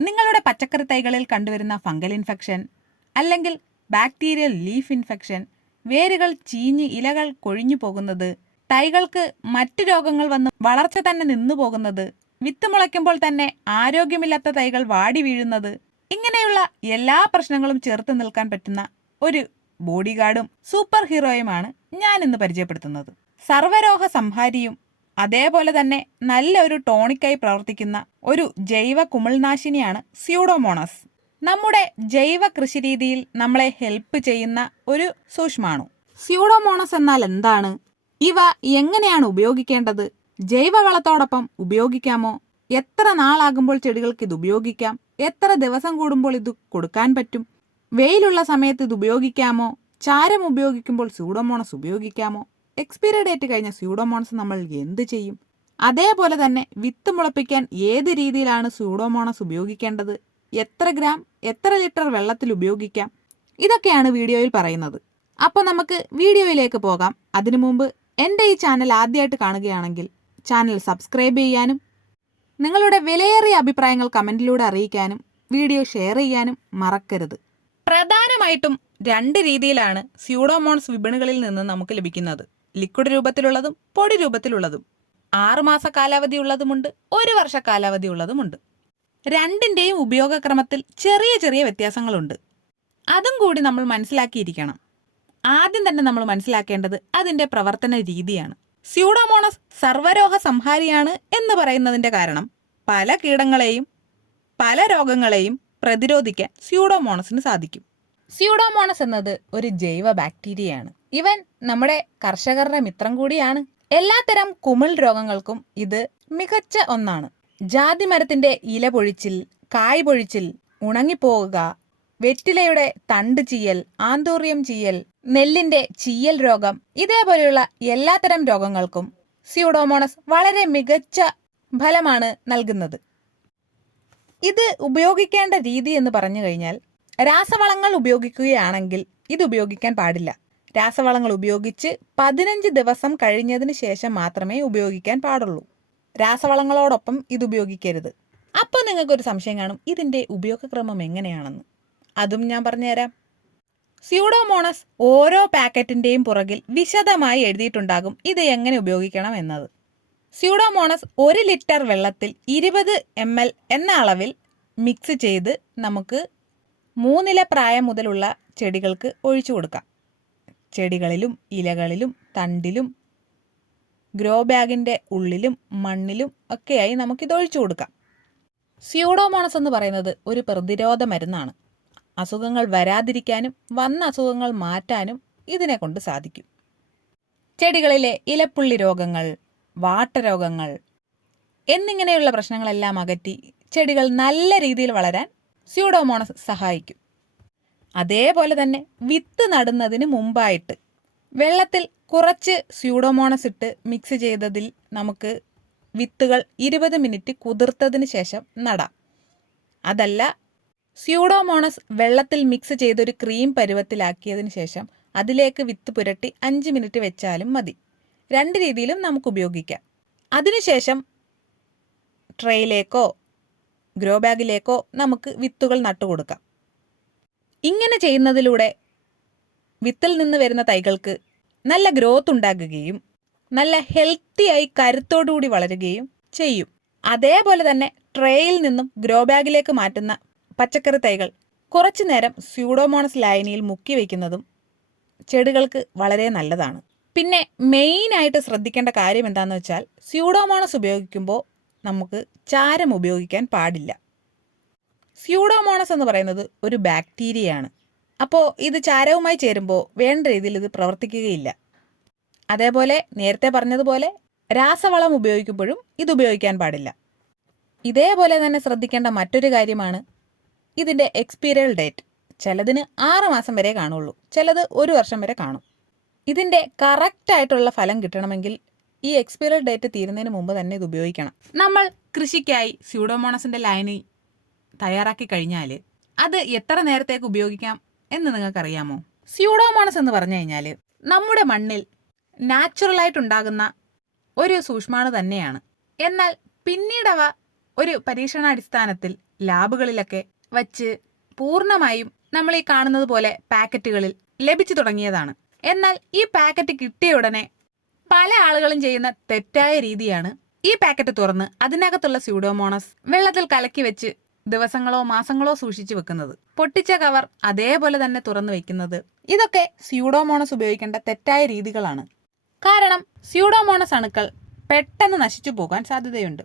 നിങ്ങളുടെ പച്ചക്കറി തൈകളിൽ കണ്ടുവരുന്ന ഫംഗൽ ഇൻഫെക്ഷൻ അല്ലെങ്കിൽ ബാക്ടീരിയൽ ലീഫ് ഇൻഫെക്ഷൻ വേരുകൾ ചീഞ്ഞ് ഇലകൾ കൊഴിഞ്ഞു പോകുന്നത് തൈകൾക്ക് മറ്റു രോഗങ്ങൾ വന്ന് വളർച്ച തന്നെ നിന്നു പോകുന്നത് വിത്ത് മുളയ്ക്കുമ്പോൾ തന്നെ ആരോഗ്യമില്ലാത്ത തൈകൾ വാടി വീഴുന്നത് ഇങ്ങനെയുള്ള എല്ലാ പ്രശ്നങ്ങളും ചേർത്ത് നിൽക്കാൻ പറ്റുന്ന ഒരു ബോഡിഗാർഡും സൂപ്പർ ഹീറോയുമാണ് ഞാൻ ഇന്ന് പരിചയപ്പെടുത്തുന്നത്. സർവരോഗ സംഹാരിയും അതേപോലെ തന്നെ നല്ലൊരു ടോണിക്കായി പ്രവർത്തിക്കുന്ന ഒരു ജൈവ കുമിൾനാശിനിയാണ് സ്യൂഡോമോണസ്. നമ്മുടെ ജൈവ കൃഷി രീതിയിൽ നമ്മളെ ഹെൽപ്പ് ചെയ്യുന്ന ഒരു സൂക്ഷ്മാണു. സ്യൂഡോമോണസ് എന്നാൽ എന്താണ്? ഇവ എങ്ങനെയാണ് ഉപയോഗിക്കേണ്ടത്? ജൈവവളത്തോടൊപ്പം ഉപയോഗിക്കാമോ? എത്ര നാളാകുമ്പോൾ ചെടികൾക്ക് ഇത് ഉപയോഗിക്കാം? എത്ര ദിവസം കൂടുമ്പോൾ ഇത് കൊടുക്കാൻ പറ്റും? വെയിലുള്ള സമയത്ത് ഇത് ഉപയോഗിക്കാമോ? ചാരം ഉപയോഗിക്കുമ്പോൾ സ്യൂഡോമോണസ് ഉപയോഗിക്കാമോ? എക്സ്പയറി ഡേറ്റ് കഴിഞ്ഞ സ്യൂഡോമോണസ് നമ്മൾ എന്ത് ചെയ്യും? അതേപോലെ തന്നെ വിത്ത് മുളപ്പിക്കാൻ ഏത് രീതിയിലാണ് സ്യൂഡോമോണസ് ഉപയോഗിക്കേണ്ടത്? എത്ര ഗ്രാം എത്ര ലിറ്റർ വെള്ളത്തിൽ ഉപയോഗിക്കാം? ഇതൊക്കെയാണ് വീഡിയോയിൽ പറയുന്നത്. അപ്പോൾ നമുക്ക് വീഡിയോയിലേക്ക് പോകാം. അതിനു മുമ്പ് എന്റെ ഈ ചാനൽ ആദ്യമായിട്ട് കാണുകയാണെങ്കിൽ ചാനൽ സബ്സ്ക്രൈബ് ചെയ്യാനും നിങ്ങളുടെ വിലയേറിയ അഭിപ്രായങ്ങൾ കമന്റിലൂടെ അറിയിക്കാനും വീഡിയോ ഷെയർ ചെയ്യാനും മറക്കരുത്. പ്രധാനമായിട്ടും രണ്ട് രീതിയിലാണ് സ്യൂഡോമോൺസ് വിപണികളിൽ നിന്ന് നമുക്ക് ലഭിക്കുന്നത്. ലിക്വിഡ് രൂപത്തിലുള്ളതും പൊടി രൂപത്തിലുള്ളതും. ആറുമാസ കാലാവധിയുള്ളതുമുണ്ട് ഒരു വർഷ കാലാവധി ഉള്ളതുമുണ്ട്. രണ്ടിന്റെയും ഉപയോഗക്രമത്തിൽ ചെറിയ ചെറിയ വ്യത്യാസങ്ങളുണ്ട്. അതും കൂടി നമ്മൾ മനസ്സിലാക്കിയിരിക്കണം. ആദ്യം തന്നെ നമ്മൾ മനസ്സിലാക്കേണ്ടത് അതിന്റെ പ്രവർത്തന രീതിയാണ്. സ്യൂഡോമോണസ് സർവരോഗ സംഹാരിയാണ് എന്ന് പറയുന്നതിന്റെ കാരണം പല കീടങ്ങളെയും പല രോഗങ്ങളെയും പ്രതിരോധിക്കാൻ സ്യൂഡോമോണസിന് സാധിക്കും. സ്യൂഡോമോണസ് എന്നത് ഒരു ജൈവ ബാക്ടീരിയയാണ്. ഇവൻ നമ്മുടെ കർഷകരുടെ മിത്രം കൂടിയാണ്. എല്ലാത്തരം കുമിൾ രോഗങ്ങൾക്കും ഇത് മികച്ച ഒന്നാണ്. ജാതിമരത്തിന്റെ ഇല പൊഴിച്ചിൽ കായ് പൊഴിച്ചിൽ ഉണങ്ങിപ്പോകുക വെറ്റിലയുടെ തണ്ട് ചീയൽ ആന്തൂറിയം ചീയൽ നെല്ലിന്റെ ചീയൽ രോഗം ഇതേപോലെയുള്ള എല്ലാത്തരം രോഗങ്ങൾക്കും സ്യൂഡോമോണസ് വളരെ മികച്ച ഫലമാണ് നൽകുന്നത്. ഇത് ഉപയോഗിക്കേണ്ട രീതി എന്ന് പറഞ്ഞു കഴിഞ്ഞാൽ രാസവളങ്ങൾ ഉപയോഗിക്കുകയാണെങ്കിൽ ഇത് ഉപയോഗിക്കാൻ പാടില്ല. രാസവളങ്ങൾ ഉപയോഗിച്ച് പതിനഞ്ച് ദിവസം കഴിഞ്ഞതിന് ശേഷം മാത്രമേ ഉപയോഗിക്കാൻ പാടുള്ളൂ. രാസവളങ്ങളോടൊപ്പം ഇത് ഉപയോഗിക്കരുത്. അപ്പോൾ നിങ്ങൾക്കൊരു സംശയം കാണും ഇതിന്റെ ഉപയോഗക്രമം എങ്ങനെയാണെന്ന്. അതും ഞാൻ പറഞ്ഞുതരാം. സ്യൂഡോമോണസ് ഓരോ പാക്കറ്റിന്റെയും പുറകിൽ വിശദമായി എഴുതിയിട്ടുണ്ടാകും ഇത് എങ്ങനെ ഉപയോഗിക്കണം എന്നത്. സ്യൂഡോമോണസ് ഒരു ലിറ്റർ വെള്ളത്തിൽ ഇരുപത് എം എൽ എന്ന അളവിൽ മിക്സ് ചെയ്ത് നമുക്ക് മൂന്നില പ്രായം മുതലുള്ള ചെടികൾക്ക് ഒഴിച്ചു കൊടുക്കാം. ചെടികളിലും ഇലകളിലും തണ്ടിലും ഗ്രോ ബാഗിന്റെ ഉള്ളിലും മണ്ണിലും ഒക്കെയായി നമുക്കിത് ഒഴിച്ചു കൊടുക്കാം. സ്യൂഡോമോണസ് എന്ന് പറയുന്നത് ഒരു പ്രതിരോധ മരുന്നാണ്. അസുഖങ്ങൾ വരാതിരിക്കാനും വന്ന അസുഖങ്ങൾ മാറ്റാനും ഇതിനെ കൊണ്ട് സാധിക്കും. ചെടികളിലെ ഇലപ്പുള്ളി രോഗങ്ങൾ വാട്ടരോഗങ്ങൾ എന്നിങ്ങനെയുള്ള പ്രശ്നങ്ങളെല്ലാം അകറ്റി ചെടികൾ നല്ല രീതിയിൽ വളരാൻ സ്യൂഡോമോണസ് സഹായിക്കും. അതേപോലെ തന്നെ വിത്ത് നടുന്നതിന് മുമ്പായിട്ട് വെള്ളത്തിൽ കുറച്ച് സ്യൂഡോമോണസ് ഇട്ട് മിക്സ് ചെയ്തതിൽ നമുക്ക് വിത്തുകൾ ഇരുപത് മിനിറ്റ് കുതിർത്തതിന് ശേഷം നടാം. അതല്ല സ്യൂഡോമോണസ് വെള്ളത്തിൽ മിക്സ് ചെയ്തൊരു ക്രീം പരുവത്തിലാക്കിയതിന് ശേഷം അതിലേക്ക് വിത്ത് പുരട്ടി അഞ്ച് മിനിറ്റ് വെച്ചാലും മതി. രണ്ട് രീതിയിലും നമുക്ക് ഉപയോഗിക്കാം. അതിനുശേഷം ട്രേയിലേക്കോ ഗ്രോ ബാഗിലേക്കോ നമുക്ക് വിത്തുകൾ നട്ടുകൊടുക്കാം. ഇങ്ങനെ ചെയ്യുന്നതിലൂടെ വിത്തിൽ നിന്ന് വരുന്ന തൈകൾക്ക് നല്ല ഗ്രോത്ത് ഉണ്ടാകുകയും നല്ല ഹെൽത്തിയായി കരുത്തോടുകൂടി വളരുകയും ചെയ്യും. അതേപോലെ തന്നെ ട്രേയിൽ നിന്നും ഗ്രോ ബാഗിലേക്ക് മാറ്റുന്ന പച്ചക്കറി തൈകൾ കുറച്ചു നേരം സ്യൂഡോമോണസ് ലൈനിയിൽ മുക്കി വയ്ക്കുന്നതും ചെടികൾക്ക് വളരെ നല്ലതാണ്. പിന്നെ മെയിൻ ആയിട്ട് ശ്രദ്ധിക്കേണ്ട കാര്യം എന്താണെന്ന് വെച്ചാൽ സ്യൂഡോമോണസ് ഉപയോഗിക്കുമ്പോൾ നമുക്ക് ചാരം ഉപയോഗിക്കാൻ പാടില്ല. സ്യൂഡോമോണസ് എന്ന് പറയുന്നത് ഒരു ബാക്ടീരിയയാണ് അപ്പോൾ ഇത് ചാരവുമായി ചേരുമ്പോൾ വേണ്ട രീതിയിൽ ഇത് പ്രവർത്തിക്കുകയില്ല. അതേപോലെ നേരത്തെ പറഞ്ഞതുപോലെ രാസവളം ഉപയോഗിക്കുമ്പോഴും ഇത് ഉപയോഗിക്കാൻ പാടില്ല. ഇതേപോലെ തന്നെ ശ്രദ്ധിക്കേണ്ട മറ്റൊരു കാര്യമാണ് ഇതിന്റെ എക്സ്പീരിയൽ ഡേറ്റ് ചിലതിന് ആറ് മാസം വരെ കാണുള്ളൂ. ചിലത് ഒരു വർഷം വരെ കാണും. ഇതിന്റെ കറക്റ്റായിട്ടുള്ള ഫലം കിട്ടണമെങ്കിൽ ഈ എക്സ്പീരിയൽ ഡേറ്റ് തീരുന്നതിന് മുമ്പ് തന്നെ ഇത് ഉപയോഗിക്കണം. നമ്മൾ കൃഷിക്കായി സ്യൂഡോമോണസിന്റെ ലൈനി തയ്യാറാക്കി കഴിഞ്ഞാൽ അത് എത്ര നേരത്തേക്ക് ഉപയോഗിക്കാം എന്ന് നിങ്ങൾക്കറിയാമോ? സ്യൂഡോമോണസ് എന്ന് പറഞ്ഞു കഴിഞ്ഞാൽ നമ്മുടെ മണ്ണിൽ നാച്ചുറലായിട്ടുണ്ടാകുന്ന ഒരു സൂക്ഷ്മാണു തന്നെയാണ്. എന്നാൽ പിന്നീടവ ഒരു പരീക്ഷണാടിസ്ഥാനത്തിൽ ലാബുകളിലൊക്കെ വച്ച് പൂർണമായും നമ്മൾ ഈ കാണുന്നത് പോലെ പാക്കറ്റുകളിൽ ലഭിച്ചു തുടങ്ങിയതാണ്. എന്നാൽ ഈ പാക്കറ്റ് കിട്ടിയ ഉടനെ പല ആളുകളും ചെയ്യുന്ന തെറ്റായ രീതിയാണ് ഈ പാക്കറ്റ് തുറന്ന് അതിനകത്തുള്ള സ്യൂഡോമോണസ് വെള്ളത്തിൽ കലക്കി വെച്ച് ദിവസങ്ങളോ മാസങ്ങളോ സൂക്ഷിച്ചു വെക്കുന്നത്. പൊട്ടിച്ച കവർ അതേപോലെ തന്നെ തുറന്നു വെക്കുന്നത്. ഇതൊക്കെ സ്യൂഡോമോണസ് ഉപയോഗിക്കേണ്ട തെറ്റായ രീതികളാണ്. കാരണം സ്യൂഡോമോണസ് അണുക്കൾ പെട്ടെന്ന് നശിച്ചു പോകാൻ സാധ്യതയുണ്ട്.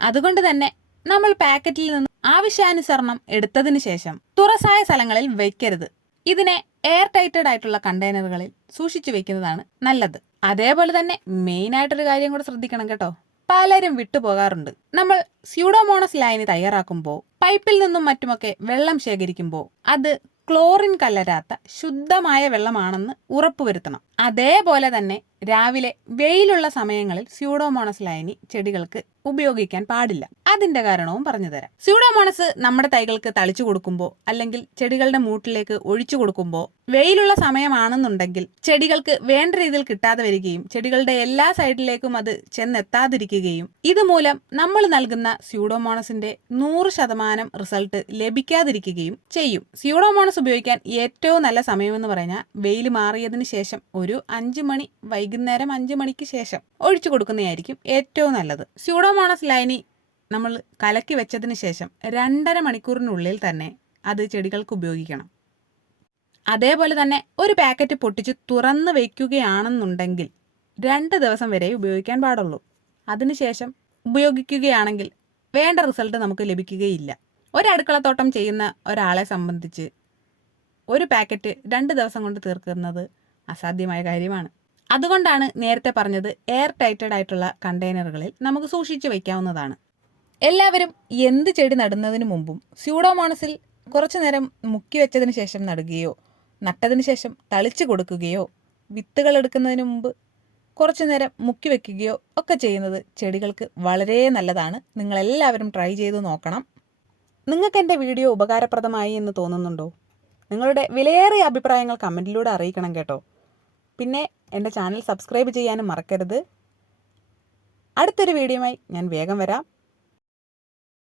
അതുകൊണ്ട് തന്നെ നമ്മൾ പാക്കറ്റിൽ നിന്ന് ആവശ്യാനുസരണം എടുത്തതിന് ശേഷം തുറസായ സ്ഥലങ്ങളിൽ വയ്ക്കരുത് ഇതിനെ എയർ ടൈറ്റഡ് ആയിട്ടുള്ള കണ്ടെയ്നറുകളിൽ സൂക്ഷിച്ചു വെക്കുന്നതാണ് നല്ലത്. അതേപോലെ തന്നെ മെയിൻ ആയിട്ടൊരു കാര്യം കൂടെ ശ്രദ്ധിക്കണം കേട്ടോ. പലരും വിട്ടുപോകാറുണ്ട് നമ്മൾ സ്യൂഡോമോണസ് ലൈന് തയ്യാറാക്കുമ്പോൾ പൈപ്പിൽ നിന്നും മറ്റുമൊക്കെ വെള്ളം ശേഖരിക്കുമ്പോൾ അത് ക്ലോറിൻ കലരാത്ത ശുദ്ധമായ വെള്ളമാണെന്ന് ഉറപ്പുവരുത്തണം. അതേപോലെ തന്നെ രാവിലെ വെയിലുള്ള സമയങ്ങളിൽ സ്യൂഡോമോണസ് ലൈനി ചെടികൾക്ക് ഉപയോഗിക്കാൻ പാടില്ല. അതിന്റെ കാരണവും പറഞ്ഞു തരാം. സ്യൂഡോമോണസ് നമ്മുടെ തൈകൾക്ക് തളിച്ചു കൊടുക്കുമ്പോൾ അല്ലെങ്കിൽ ചെടികളുടെ മൂട്ടിലേക്ക് ഒഴിച്ചു കൊടുക്കുമ്പോൾ വെയിലുള്ള സമയമാണെന്നുണ്ടെങ്കിൽ ചെടികൾക്ക് വേണ്ട രീതിയിൽ കിട്ടാതെ വരികയും ചെടികളുടെ എല്ലാ സൈഡിലേക്കും അത് ചെന്നെത്താതിരിക്കുകയും ഇതുമൂലം നമ്മൾ നൽകുന്ന സ്യൂഡോമോണസിന്റെ നൂറ് ശതമാനം റിസൾട്ട് ലഭിക്കാതിരിക്കുകയും ചെയ്യും. സ്യൂഡോമോണസ് ഉപയോഗിക്കാൻ ഏറ്റവും നല്ല സമയം എന്ന് പറഞ്ഞാൽ വെയിൽ മാറിയതിനു ശേഷം ഒരു അഞ്ച് മണി വൈകുന്നേരം അഞ്ച് മണിക്ക് ശേഷം ഒഴിച്ചു കൊടുക്കുന്നതായിരിക്കും ഏറ്റവും നല്ലത്. സ്യൂഡോമോണസ് ലൈനി നമ്മൾ കലക്കി വെച്ചതിന് ശേഷം രണ്ടര മണിക്കൂറിനുള്ളിൽ തന്നെ അത് ചെടികൾക്ക് ഉപയോഗിക്കണം. അതേപോലെ തന്നെ ഒരു പാക്കറ്റ് പൊട്ടിച്ച് തുറന്ന് വയ്ക്കുകയാണെന്നുണ്ടെങ്കിൽ രണ്ട് ദിവസം വരെ ഉപയോഗിക്കാൻ പാടുള്ളൂ. അതിനുശേഷം ഉപയോഗിക്കുകയാണെങ്കിൽ വേണ്ട റിസൾട്ട് നമുക്ക് ലഭിക്കുകയില്ല. ഒരടുക്കളത്തോട്ടം ചെയ്യുന്ന ഒരാളെ സംബന്ധിച്ച് ഒരു പാക്കറ്റ് രണ്ട് ദിവസം കൊണ്ട് തീർക്കുന്നത് അസാധ്യമായ കാര്യമാണ്. അതുകൊണ്ടാണ് നേരത്തെ പറഞ്ഞത് എയർ ടൈറ്റഡ് ആയിട്ടുള്ള കണ്ടെയ്നറുകളിൽ നമുക്ക് സൂക്ഷിച്ചു വയ്ക്കാവുന്നതാണ് എല്ലാവരും എന്ത് ചെടി നടുന്നതിന് മുമ്പും സ്യൂഡോമോണസിൽ കുറച്ചു നേരം മുക്കി വെച്ചതിന് ശേഷം നടുകയോ നട്ടതിന് ശേഷം തളിച്ചു കൊടുക്കുകയോ വിത്തുകൾ എടുക്കുന്നതിന് മുമ്പ് കുറച്ചു നേരം മുക്കി വെക്കുകയോ ഒക്കെ ചെയ്യുന്നത് ചെടികൾക്ക് വളരെ നല്ലതാണ്. നിങ്ങളെല്ലാവരും ട്രൈ ചെയ്ത് നോക്കണം. നിങ്ങൾക്ക് എന്റെ വീഡിയോ ഉപകാരപ്രദമായി എന്ന് തോന്നുന്നുണ്ടോ? നിങ്ങളുടെ വിലയേറിയ അഭിപ്രായങ്ങൾ കമന്റിലൂടെ അറിയിക്കണം കേട്ടോ. പിന്നെ എന്റെ ചാനൽ സബ്സ്ക്രൈബ് ചെയ്യാനും മറക്കരുത്. അടുത്തൊരു വീഡിയോയുമായി ഞാൻ വേഗം വരാം.